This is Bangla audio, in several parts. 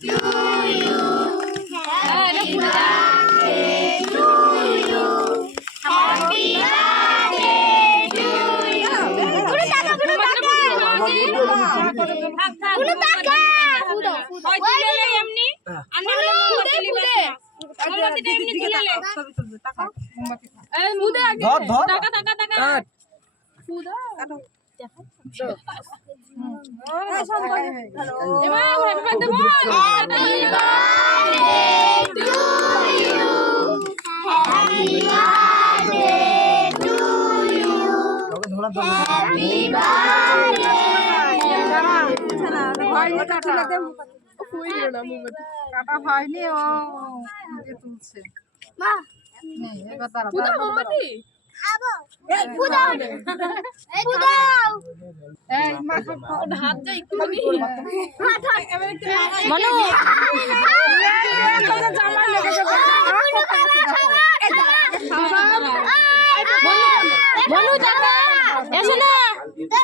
to you. Happy birthday to you. Happy birthday to you. Guru taka. Guru taka. Hoy le এমনি আমি বলে মোমবাতি লিবে মোমবাতিটা এমনি তুলে লে ছবি তুলবে টাকা মোমবাতি এই মুদে আগে টাকা কাট সুদা কাটো দেখো এই সম্পর্ক হ্যালো এমা হ্যাপি বার্থডে বল happy birthday to you happy birthday to you happy birthday হয়নি কাটা হইল না মোমবাতি কাটা হয়নি ও নিজে তুলছে মা নেই এবার তারা পুরো মোমবাতি খাবো এই পুদাও এই মা হাত যাই একটু হাত মনু জামা লেগে যাবে মনু টাকা এসো না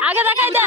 আগে দেখাই দে